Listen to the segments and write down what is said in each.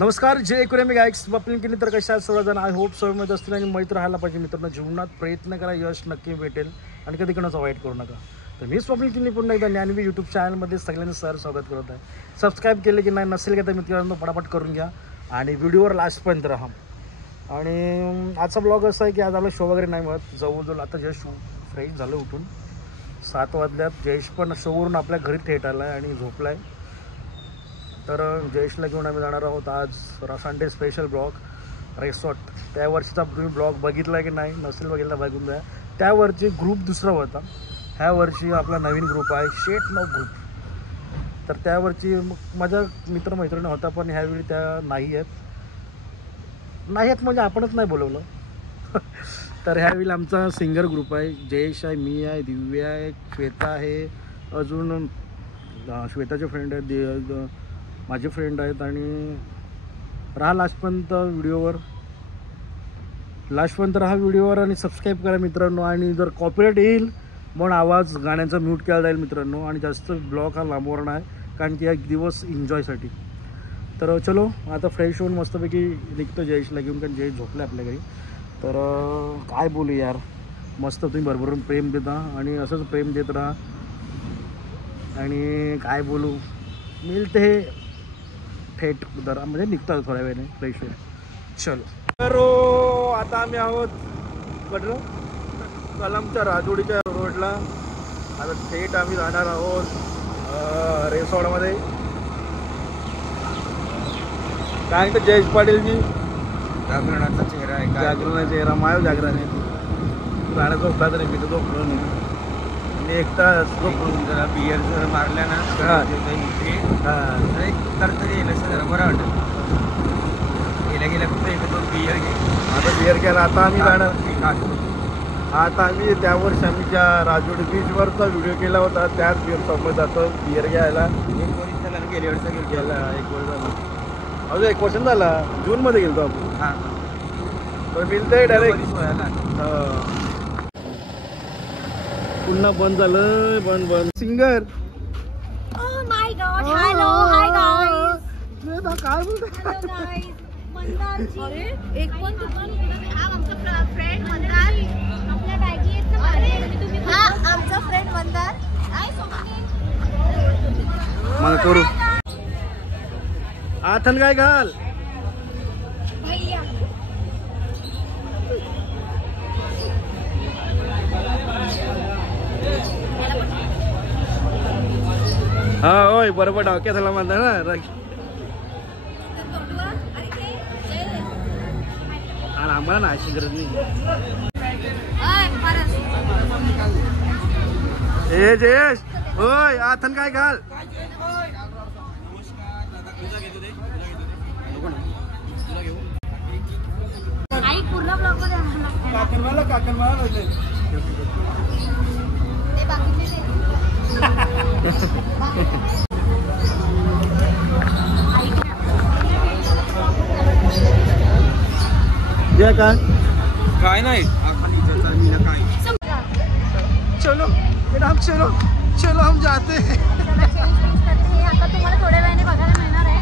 नमस्कार, जय एकूरेमी गायक स्वप्नील केली तर कशा सर्वजण. आय होप सर्व मत असतील आणि मैत्र राहायला पाहिजे. मित्रांनो, जीवनात प्रयत्न करा, यश नक्की भेटेल आणि कधी कोणाचा वाईट करू नका. तर मी स्वप्नील केली पुन्हा एकदा ज्ञानवी यूट्यूब चॅनलमध्ये सगळ्यांनी स्वागत करत आहे. सबस्क्राईब केले की नाही नसेल का तर मित्रांनो पटापट करून घ्या आणि व्हिडिओवर लास्टपर्यंत राहा. आणि आजचा ब्लॉग असा आहे की आज आपला शो वगैरे नाही मिळत. जवळजवळ आता जयेश फ्रेश झालं उठून 7 वाजल्यात. जयेश पण शोवरून आपल्या घरी थेट आला आहे आणि झोपला आहे. तर जयेशला घेऊन आम्ही जाणार आहोत आज संडे स्पेशल ब्लॉग रेसॉर्ट. त्या वर्षीचा तुम्ही ब्लॉग बघितला की नाही, नसेल बघितला बघून द्या. त्यावरची ग्रुप दुसरा होता, ह्या वर्षी आपला नवीन ग्रुप आहे शेट नाव ग्रुप. तर त्यावरची माझ्या मित्रमैत्रिणी होता, पण ह्यावेळी त्या नाही आहेत म्हणजे आपणच नाही बोलवलं. तर ह्यावेळी आमचा सिंगर ग्रुप आहे. जयेश आहे, मी आहे, दिव्या आहे, श्वेता आहे, अजून श्वेताचे फ्रेंड आहेत, माझे फ्रेंड आहेत. आणि राहा लास्टपर्यंत व्हिडिओवर आणि सबस्क्राईब करा मित्रांनो. आणि जर कॉपीराइट येईल म्हणून आवाज गाण्याचा म्यूट केला जाईल मित्रांनो. आणि जास्त ब्लॉग हा लांबवर नाही, कारण की एक दिवस एन्जॉयसाठी. तर चलो आता फ्रेश होऊन मस्तपैकी निघतो जयेशला घेऊन, कारण जयेश झोपला आपल्या घरी. तर काय बोलू यार, मस्त तुम्ही भरभरून प्रेम देता आणि असंच प्रेम देत राहा. आणि काय बोलू, मिळते हे थेट दरा म्हणजे निघतात थोड्या वेळाने फ्रेश होईल. चलो तर आता आम्ही आहोत कडलं कलमच्या राजोडीच्या रोडला. आता थेट आम्ही जाणार आहोत रेसॉर्टमध्ये. काय तर जयेश पाटीलजी जागरणाचा चेहरा आहे, जागरणाचा चेहरा माय जागरण आहे. गाणं झोपला तरी मी तर झोपलो नाही. मी एकटा झोपून जरा बियर जर मारल्या ना तरतरी येईल असं जरा बरं वाटतं. गेल्या फक्त एक 2 बियर घे. आता बियर घ्यायला आता आम्ही जाणार. आता आम्ही त्या वर्षी आम्ही ज्या राजोडी बीचवरचा व्हिडिओ केला होता त्याच बियर शॉपमध्ये जातो बियर घ्यायला. 1 वर्ष झालं, गेल्या वर्षा घेऊन गेला 1 वर्ष झाला, अजून 1 वर्ष झाला. जूनमध्ये गेलो आपण. हां, तर मिळतंय डायरेक्ट. पुन्हा बंद झालं, बंद singer. Oh my god, hello, hi guys. काय बोलतोय? Hello guys. मंदारजी. एक पण हा आमचा फ्रेंड मंदार. आपल्या बॅगी आहेत ना मागे. हा आमचा फ्रेंड मंदार. हाय सोमनी. मला करू आथन काय घाल. भैया हा होय बरोबर डावक्या झाला म्हणता ना. आम्हाला ना अशी गरज नाही. ए जयेश होय आथन काय घाल. आई पूर्ण ब्लॉग मध्ये काकनवाला ते बाकीचे काय नाही. चलो मैडम, चलो हम जाते हैं. आता तुम्हाला थोड्या वेळाने बघायला मिळणार आहे.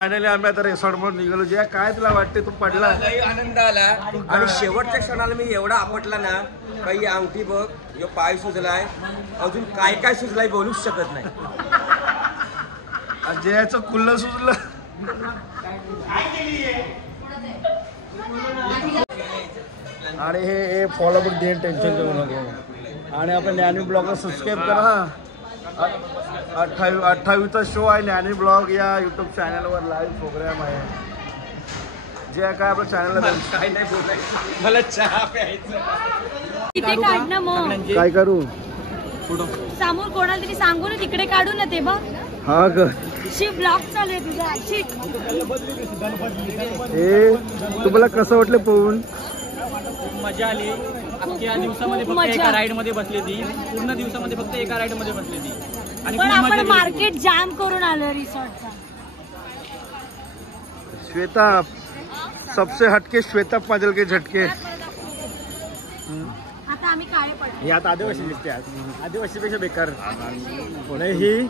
फायनली आम्ही आता रिसॉर्ट मध्ये निघालो. जे काय तुला वाटते तू पडला? लई आनंद आला आणि शेवटच्या क्षणाला मी एवढा आपटला ना, काही अंगठी बघ, यो पाय सुजलाय, अजून काय काय सुजलाय बोलूच शकत नाही. जयाचं कुल्ल सुचलं. आणि हे फॉलो बघ दे, टेन्शन घेऊ नको. आणि आपण ज्ञानी ब्लॉगला सबस्क्राईब करा. 28चा शो आहे ज्ञानी ब्लॉग या यूट्यूब चॅनलवर लाईव्ह प्रोग्राम आहे. जे काय आपल्या चॅनलला काय नाही बोलायचं, मला चहा प्यायचं. तिथे काढ ना मग. काय करू? समोर कोणाला तरी सांगू ना, तिकडे काढू ना. ते बघ हा ग, शिव ब्लॉग चालू आहे तुझा. शिव हे तुम्हाला कसं वाटलं पोहून? मजा आली. अख्ख्या दिवसामध्ये फक्त एका राईड मध्ये बसली ती, पूर्ण दिवसामध्ये फक्त एका राईड मध्ये बसली ती. आणि पण आपण मार्केट जाम करून आलो रिसॉर्टचा. श्वेता सबसे हटके, श्वेता पाजल के झटके. आता आम्ही काळे पडलो. ही आता आदिवासी दिसते. आदिवासीपेक्षा बेकार ही